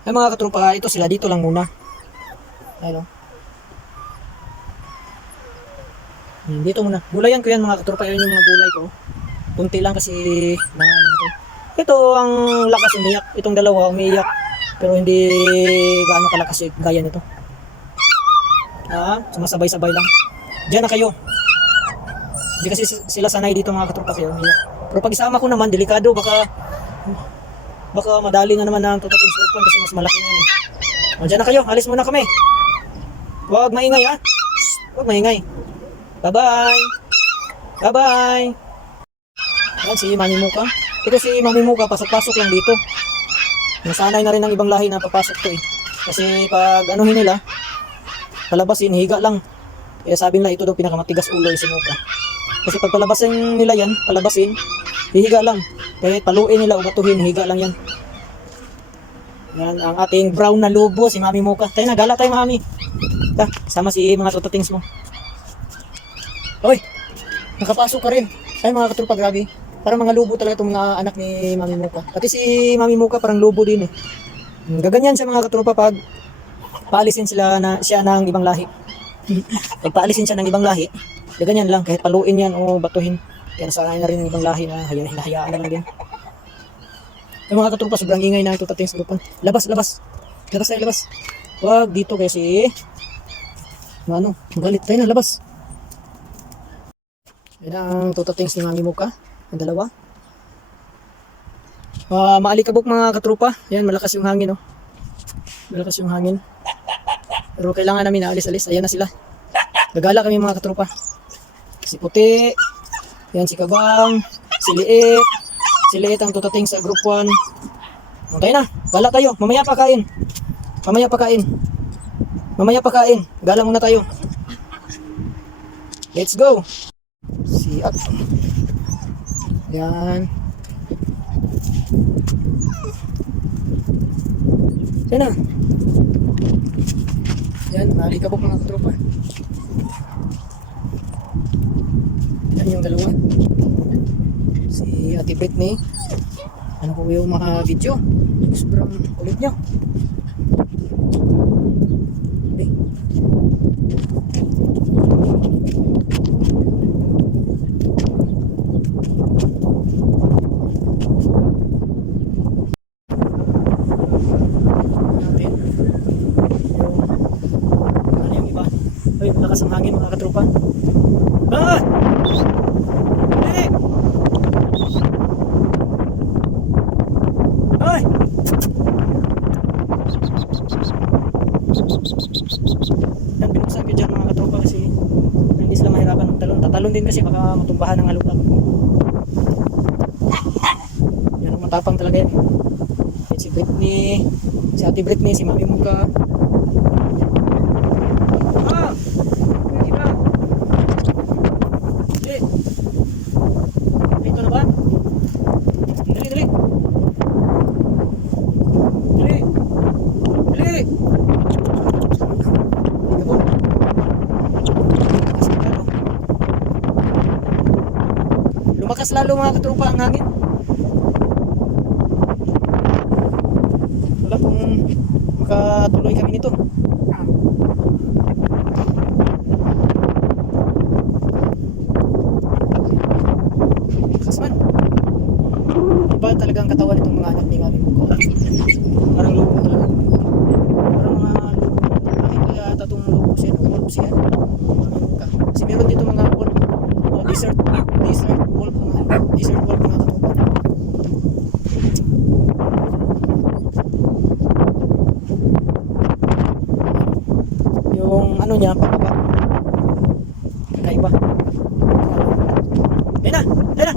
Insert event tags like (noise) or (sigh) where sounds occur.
Ay mga katropa, ito sila dito lang muna. Ayun. oh. Hmm, dito muna. Gulayan ko yan mga katropa. Yan yung mga gulay ko. Kunti lang kasi na ano to. Ito ang lakas umiyak. Itong dalawa umiiyak. Pero hindi gaano kalakas yung gaya nito. Ah, sumasabay-sabay lang. Diyan na kayo. Hindi kasi sila sanay dito mga katropa kayo umiiyak. Pero pag isama ko naman, delikado. Baka baka madali na naman ng tutatin sa upan kasi mas malaki na yun. O, dyan na kayo. Alis muna kami. Huwag maingay ha. Huwag maingay. Bye-bye. Bye-bye. Yan si Mami Muka. Ito si Mami Muka, pasok-pasok lang dito. Nasanay na rin ng ibang lahi na papasok to eh. Kasi pag anuhin nila, palabasin, higa lang. Kaya sabi nila ito daw pinakamatigas ulo yung si Muka. Kasi pag palabasin nila yan, palabasin, hihiga lang. Kahit paluin nila o batuhin, higa lang yan. Yan ang ating brown na lubo, si Mami Muka. Tayo na, gala tayo Mami. Ta, sama si mga tutatings mo. Hoy, nakapasok ka rin. Ay mga katropa, grabe. Parang mga lubo talaga itong mga anak ni Mami Muka. Pati si Mami Muka parang lubo din eh. Gaganyan sa mga katropa pag paalisin sila na siya ng ibang lahi. (laughs) pag paalisin siya ng ibang lahi, gaganyan lang kahit paluin yan o batuhin. Kaya nasanay na rin ng ibang lahi na haya- hinahayaan na lang din. Yung mga katropa, sobrang ingay na ito tating sa lupan. Labas, labas. Labas tayo, labas. Wag dito kasi ano, magalit tayo na, labas. Yan ang tutatings ni Mami Muka. Ang dalawa. Ah, maalikabok mga katropa. Yan, malakas yung hangin, oh. Malakas yung hangin. Pero kailangan namin na alis-alis. Ayan na sila. Gagala kami mga katropa. Si Puti. Yan si Kabang. Si Liit. Si Liit ang tutating sa group 1. Okay na. Gala tayo. Mamaya pa kain. Mamaya pa kain. Mamaya pa kain. Gala muna tayo. Let's go. Si At. Yan. Yan na. Yan, malikabok mga katropa. Yan yung dalawa. Si Ate Britney. Ano po yung mga video? Sobrang kulit. Yung, ano malakas ang hangin mga katropa. Ah! Tatalon din kasi baka matumbahan ng alupag. Yan, matapang talaga yan. Yan si Britney, si Ate Britney, si Mami Muka. Ah! Lumakas lalo mga katropa ang hangin. wala kung makatuloy kami nito. Lakas man. Iba talagang katawan itong mga anak ni Mami Muko. Parang lupo talaga. Parang mga lupo. Bakit kaya ata itong lupo siya? Wolf siya. Kasi meron dito mga desert. Desert wolf. Mga, desert wolf mga katupa. yung ano niya pababa kakaiba ayun na ayun na